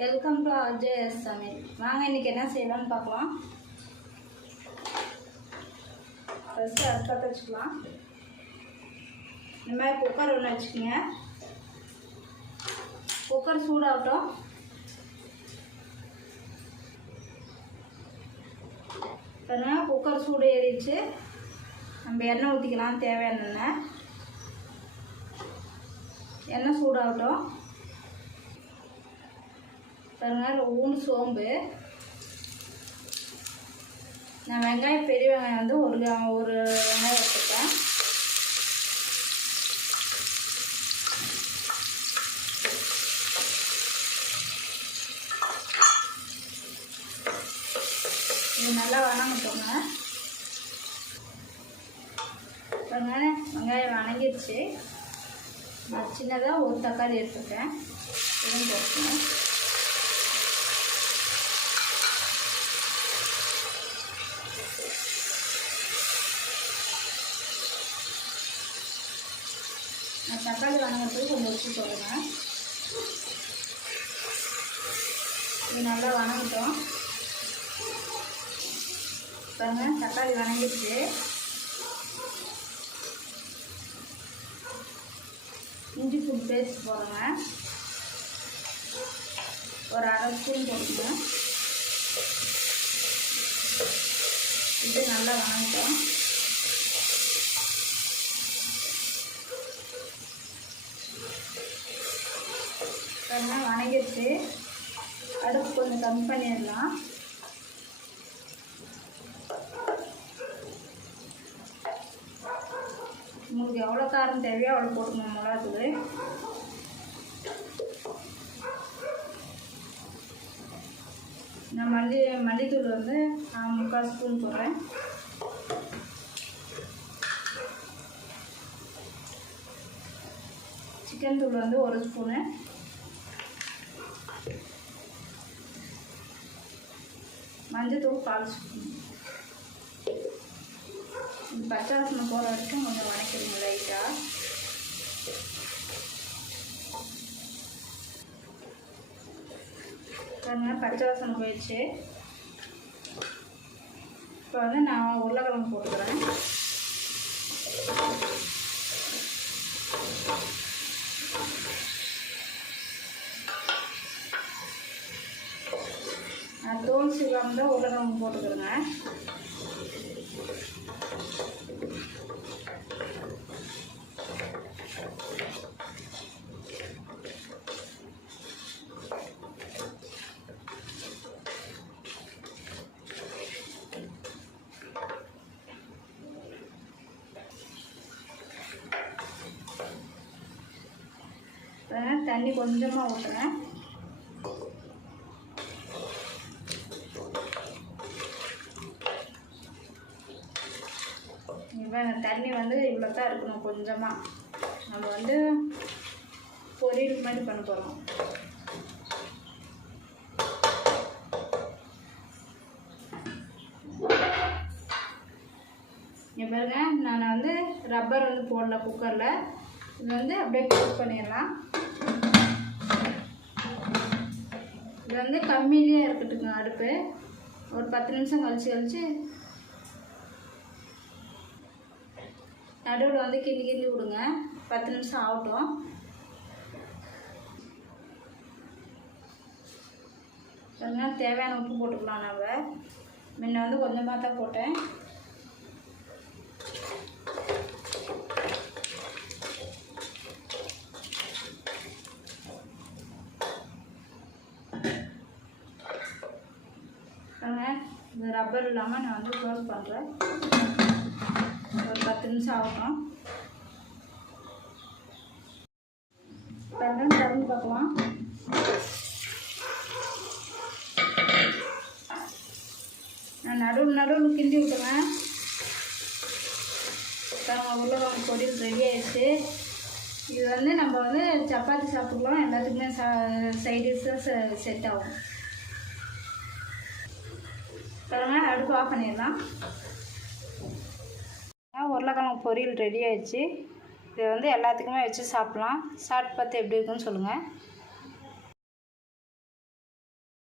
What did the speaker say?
Welcome to Ajay சமையல். வாங்க இன்றைக்கி என்ன செய்யலாம்னு பார்க்கலாம். ஃபஸ்ட்டு அடுப்பு பற்ற வச்சுக்கலாம். இந்த மாதிரி குக்கர் ஒன்று வச்சுக்கோங்க. குக்கர் சூடாகட்டும். பாருங்க, குக்கர் சூடு ஏறிடுச்சு. நம்ம எண்ணெய் ஊற்றிக்கலாம். தேவையான எண்ணெய் சூடாகட்டும். பாருங்க, ஊன் சோம்பு. நான் வெங்காயம், பெரிய வெங்காயம் வந்து ஒரு வெங்காயம் எடுத்துப்பேன். இது நல்லா வணங்கட்டோங்க. பாருங்க, வெங்காயம் வணங்கிடுச்சு. நான் சின்னதாக ஒரு தக்காளி எடுத்துப்பேன். இதுவும் போட்டுக்கணும். நான் தக்காளி வணங்கிறதுக்கு கொஞ்சம் உப்பு போடுவேன். இது நல்லா வணங்கிட்டோம். பாருங்க, தக்காளி வணங்கிடுச்சு. இஞ்சி பூண்டு பேஸ்ட் போடுங்க. ஒரு அரை ஸ்பூன் போடுங்க. இது நல்லா வணங்கிட்டோம். பாருங்க, வணங்கிடுச்சு. அடுப்பு கொஞ்சம் கம்மி பண்ணிடலாம். உங்களுக்கு எவ்வளோ காரம் தேவையோ அவ்வளோ போட்டுக்கணும். மிளகாத்தூள் நான் மல்லித்தூள் வந்து 3/4 ஸ்பூன் போடுறேன். சிக்கன் தூள் வந்து 1 ஸ்பூனு. மஞ்சத்தூள் 1/4 ஸ்பூன். பச்சை வாசனை போகிற வரைக்கும் கொஞ்சம் வணக்கிடுங்க லைட்டாக. பாருங்க, பச்சை வாசனை போயிடுச்சு. இப்போ வந்து நான் உருளைக்கிழங்கு போட்டுக்கிறேன். தோல் சீவாமல் தான் உருளைக்கிழங்கு போட்டுக்கிறேங்க. தண்ணி கொஞ்சமாக ஊற்றுறேன். தண்ணி வந்து இவ்வளோ தான் இருக்கணும். கொஞ்சமாக நம்ம வந்து பொரியல் மாதிரி பண்ண போகிறோம். இங்கே பாருங்க, நான் வந்து ரப்பர் வந்து போடல குக்கரில். இது வந்து அப்படியே க்ளோஸ் பண்ணிடலாம். இது வந்து கம்மியிலே இருக்கட்டுங்க அடுப்பு. ஒரு 10 நிமிஷம் கழிச்சு நடுவில் வந்து கிண்டி விடுங்க. 10 நிமிஷம் ஆகட்டும். பாருங்க, தேவையான உப்பு போட்டுக்கலாம். நம்ம முன்ன வந்து கொஞ்சமாக தான் போட்டேன். பாருங்க, இந்த ரப்பர் இல்லாமல் நான் வந்து க்ளோஸ் பண்ணுறேன். ஒரு 10 நிமிஷம் ஆகட்டும். பாருங்க, திறந்து பார்க்கலாம். நான் நடுவில் கிண்டி விட்டுவேன். பாருங்க, உருளைக்கிழங்கு பொரியல் ரெடி ஆகிடுச்சு. இது வந்து நம்ம வந்து சப்பாத்தி சாப்பிட்லாம். எல்லாத்துக்குமே சைடிஷாக செட் ஆகும். பாருங்க, அடுப்பு ஆஃப் பண்ணிடலாம். உருளைக்கிழங்கு பொரியல் ரெடி ஆகிடுச்சு. இதை வந்து எல்லாத்துக்குமே வச்சு சாப்பிட்லாம். சாப்பிட்டு பார்த்து எப்படி இருக்குன்னு சொல்லுங்கள்.